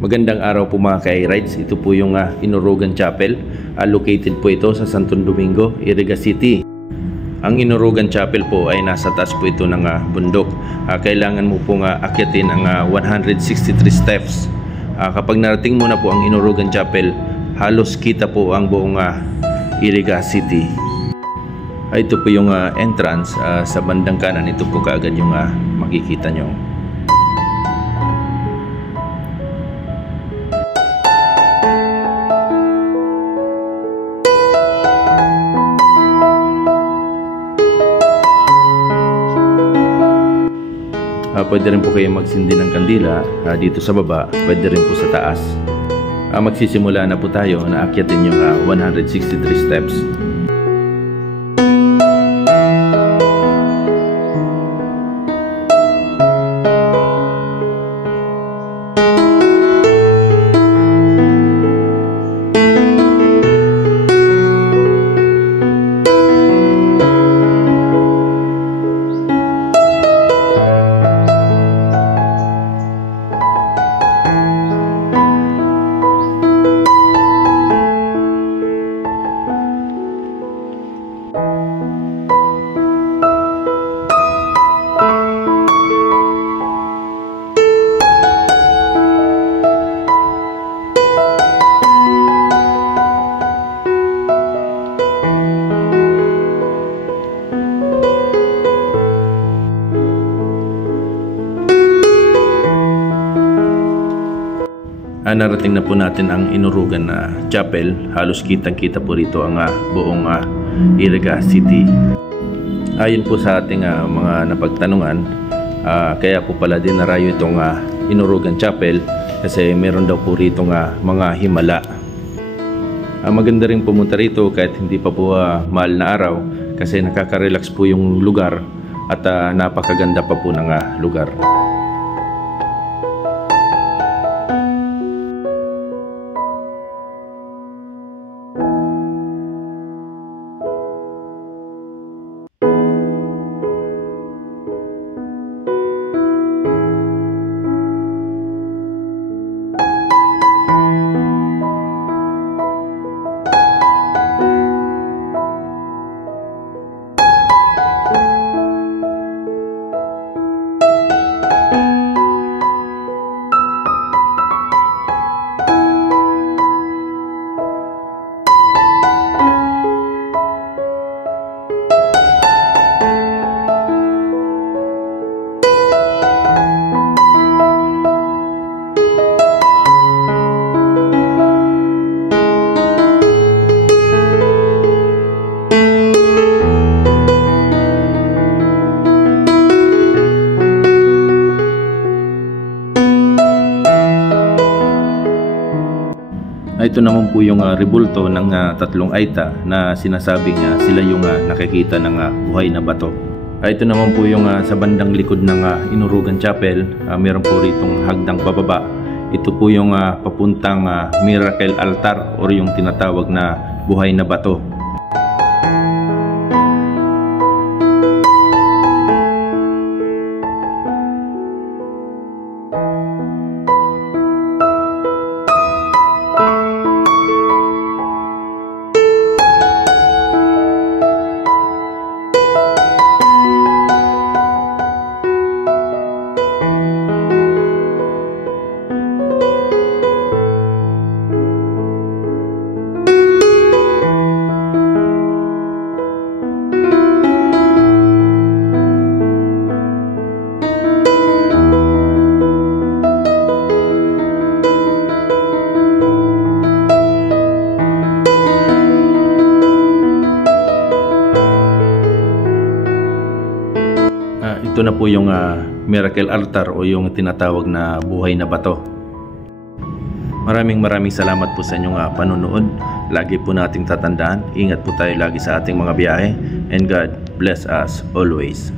Magandang araw po mga ka-rights. Ito po yung Inurugan Chapel. Located po ito sa Santo Domingo, Iriga City. Ang Inurugan Chapel po ay nasa taas po ito ng bundok. Kailangan mo pong akyatin ang 163 steps. Kapag narating mo na po ang Inurugan Chapel, halos kita po ang buong Iriga City. Ito po yung entrance. Sa bandang kanan, ito po kaagad yung makikita nyo. Pwede rin po kayo magsindi ng kandila dito sa baba, pwede rin po sa taas. Magsisimula na po tayo na akyatin yung 163 steps. Narating na po natin ang Inurugan na Chapel. Halos kitang-kita po rito ang buong Iriga City. Ayon po sa ating mga napagtanungan, kaya po pala din narayo itong Inurugan Chapel kasi meron daw po rito mga himala. Maganda rin pumunta rito kahit hindi pa po mahal na araw kasi nakaka-relax po yung lugar at napakaganda pa po ng lugar. Ito naman po yung rebulto ng tatlong Aita na sinasabing sila yung nakikita ng buhay na bato. Ito naman po yung sa bandang likod ng Inurugan Chapel. Meron po ritong hagdang bababa. Ito po yung papuntang Miracle Altar o yung tinatawag na buhay na bato. Ito na po yung Miracle Altar o yung tinatawag na buhay na bato. Maraming salamat po sa inyong panonood. Lagi po nating tatandaan, ingat po tayo lagi sa ating mga biyahe, and God bless us always.